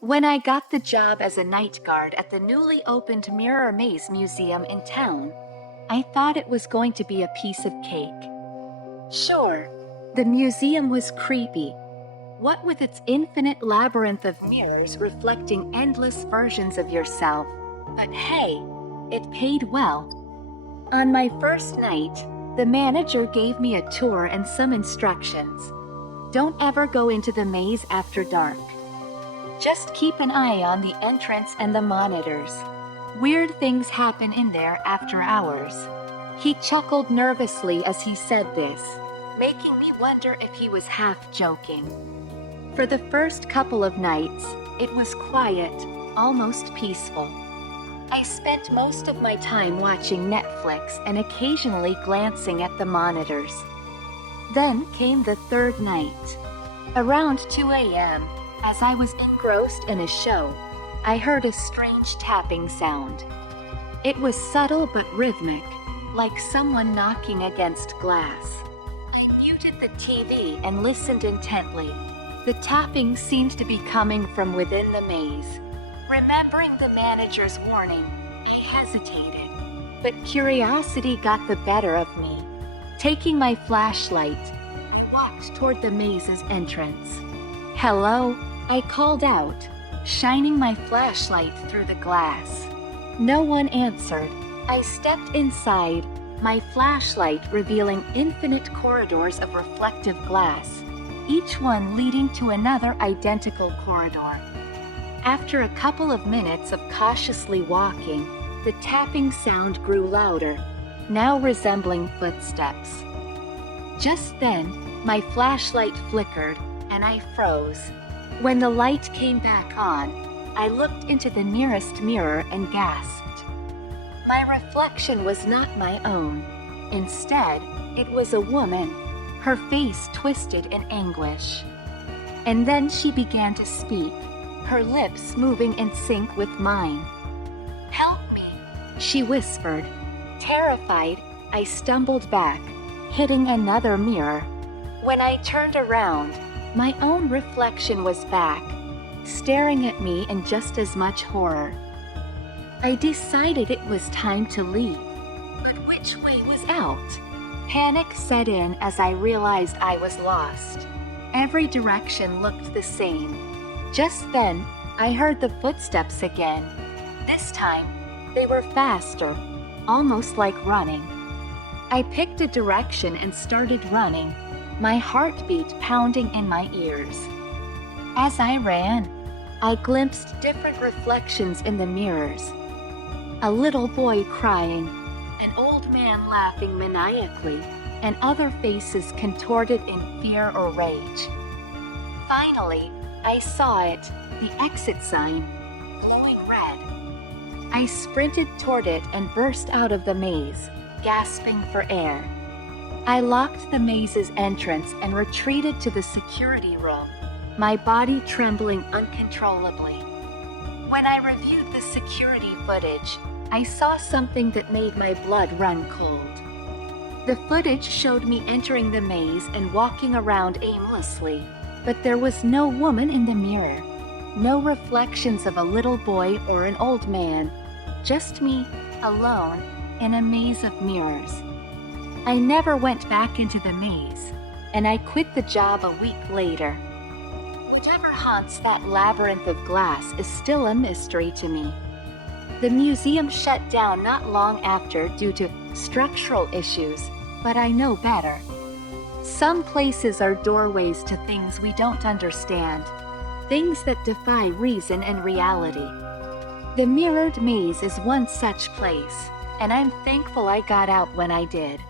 When I got the job as a night guard at the newly opened Mirror Maze Museum in town, I thought it was going to be a piece of cake. Sure, the museum was creepy, what with its infinite labyrinth of mirrors reflecting endless versions of yourself. But hey, it paid well. On my first night, the manager gave me a tour and some instructions. Don't ever go into the maze after dark. Just keep an eye on the entrance and the monitors. Weird things happen in there after hours. He chuckled nervously as he said this, making me wonder if he was half joking. For the first couple of nights, it was quiet, almost peaceful. I spent most of my time watching Netflix and occasionally glancing at the monitors. Then came the third night. Around 2 a.m., as I was engrossed in a show, I heard a strange tapping sound. It was subtle but rhythmic, like someone knocking against glass. I muted the TV and listened intently. The tapping seemed to be coming from within the maze. Remembering the manager's warning, I hesitated, but curiosity got the better of me. Taking my flashlight, I walked toward the maze's entrance. "Hello," I called out, shining my flashlight through the glass. No one answered. I stepped inside, my flashlight revealing infinite corridors of reflective glass, each one leading to another identical corridor. After a couple of minutes of cautiously walking, the tapping sound grew louder, now resembling footsteps. Just then, my flashlight flickered, and I froze. When the light came back on, I looked into the nearest mirror and gasped. My reflection was not my own. Instead, it was a woman, her face twisted in anguish. And then she began to speak, her lips moving in sync with mine. "Help me," she whispered. Terrified, I stumbled back, hitting another mirror. When I turned around, my own reflection was back, staring at me in just as much horror. I decided it was time to leave. But which way was out? Panic set in as I realized I was lost. Every direction looked the same. Just then, I heard the footsteps again. This time, they were faster, almost like running. I picked a direction and started running, my heartbeat pounding in my ears. As I ran, I glimpsed different reflections in the mirrors. A little boy crying, an old man laughing maniacally, and other faces contorted in fear or rage. Finally, I saw it, the exit sign, glowing red. I sprinted toward it and burst out of the maze, gasping for air. I locked the maze's entrance and retreated to the security room, my body trembling uncontrollably. When I reviewed the security footage, I saw something that made my blood run cold. The footage showed me entering the maze and walking around aimlessly, but there was no woman in the mirror, no reflections of a little boy or an old man, just me, alone, in a maze of mirrors. I never went back into the maze, and I quit the job a week later. Whatever haunts that labyrinth of glass is still a mystery to me. The museum shut down not long after due to structural issues, but I know better. Some places are doorways to things we don't understand, things that defy reason and reality. The mirrored maze is one such place, and I'm thankful I got out when I did.